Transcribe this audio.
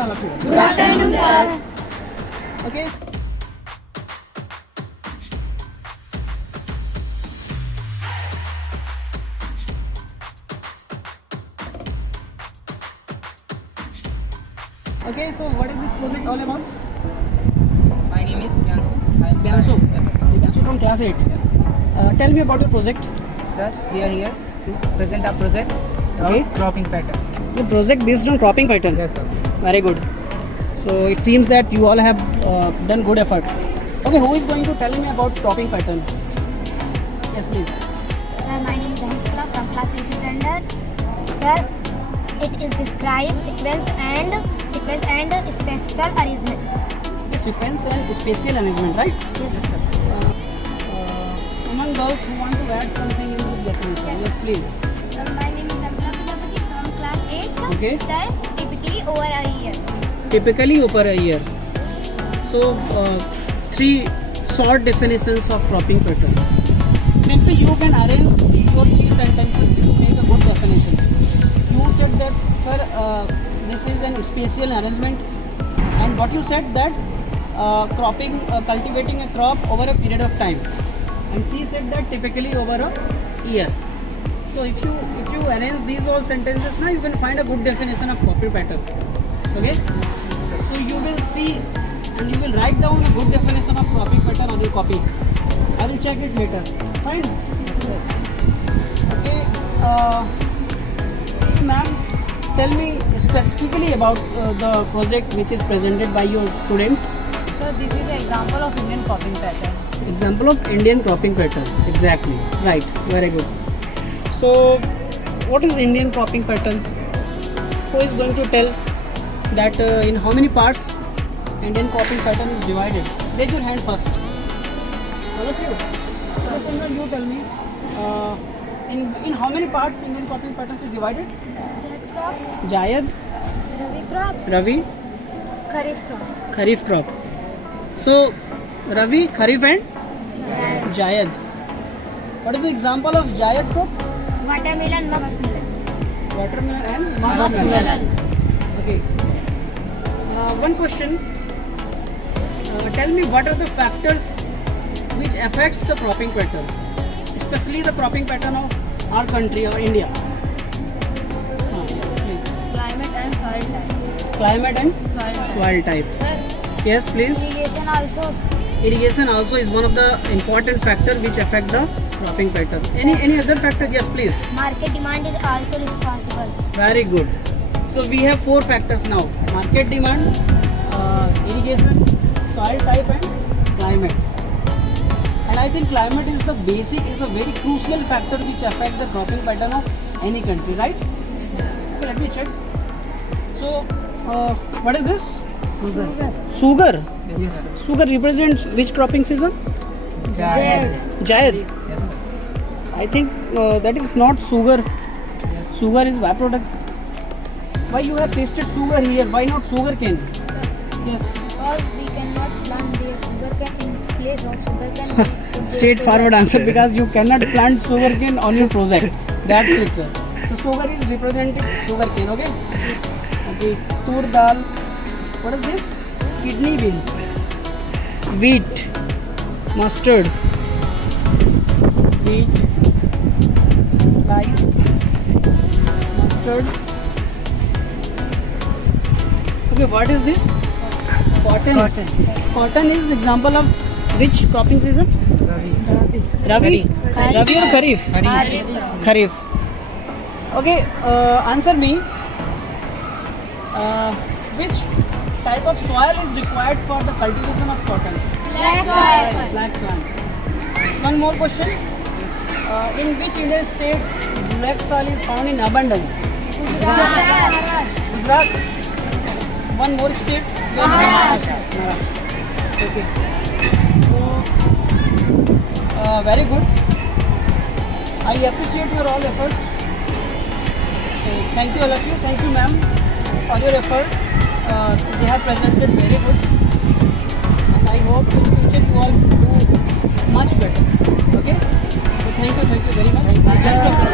afternoon, all of you. Good afternoon, sir. Okay. Okay, so what is this project all about? My name is Jansu. I am Byansu. Yes, sir. Byansu from class 8. Yes, sir. Tell me about your project. Sir, we are here to present our project Okay. of cropping pattern. The project based on cropping pattern. Yes, sir. Very good. So it seems that you all have done good effort. Okay, who is going to tell me about cropping pattern? Yes, please. Sir, my name is Anshula from class 8 standard. Sir, it is describe sequence and spatial arrangement. The sequence and spatial arrangement, right? Yes, sir. Among those who want to add something in this definition, yes, please. Sir, my name is Anshula Prajapati from class 8. Okay. Sir, typically over a year. Typically over a year. So, three short definitions of cropping pattern. Simply you can arrange these or three sentences to make a good definition. You said that, sir, this is an spatial arrangement, and what you said that cultivating a crop over a period of time, and she said that typically over a year. So if you arrange these all sentences now, you can find a good definition of cropping pattern. Okay. So you will see and you will write down a good definition of cropping pattern on your copy. I will check it later. Fine. Okay. So ma'am, tell me specifically about the project which is presented by your students. Sir, this is an example of Indian cropping pattern. Example of Indian cropping pattern. Exactly. Right. Very good. So, what is Indian cropping pattern? Who is going to tell that in how many parts Indian cropping pattern is divided? Raise your hand first. All of you. Yes, Simran, you tell me. In how many parts Indian cropping pattern is divided? Jet crop, Jayad, Rabi crop, Ravi, Kharif crop. Kharif crop. So, Ravi, Kharif and Jayad. What is the example of Jayad crop? Watermelon, muskmelon. Watermelon and muskmelon. Okay. One question. Tell me what are the factors which affects the cropping pattern, especially the cropping pattern of our country or India. Yes, please. Climate and soil type. Climate and soil type. Yes, please. Irrigation also. Irrigation also is one of the important factor which affect the cropping pattern. Any other factor? Yes, please. Market demand is also responsible. Very good. So we have four factors now: market demand, irrigation, soil type, and climate. And I think climate is the basic, is a very crucial factor which affect the cropping pattern of any country, right? Okay, let me check. So, what is this? Sugar. Yes, sir. Sugar represents which cropping season? Jayad. Jayad. Yes, sir. I think that is not sugar. Yes. Sugar is byproduct. Why you have tasted sugar here? Why not sugar cane? Yes. Because we cannot plant the sugar cane in place of sugar cane. Straightforward answer, because you cannot plant sugar cane on your project. That's it, sir. So sugar is representing sugar cane. Okay. Okay. Tur dal. What is this? Kidney beans. Wheat. Mustard. Wheat. Rice. Mustard. Okay, what is this? Cotton. Cotton is example of which cropping season? Ravi. Ravi? Kharif. Ravi or Kharif? Kharif. Kharif. Okay, answer me. Which type of soil is required for the cultivation of cotton? Black soil. Black soil. One more question. In which Indian state black soil is found in abundance? Gujarat. One more state. Maharashtra. Okay. So, very good. I appreciate your all efforts. So, thank you all of you. Thank you, ma'am, for your effort. They have presented very good. And I hope in future you all do much better. Okay? So, thank you very much. Thank you.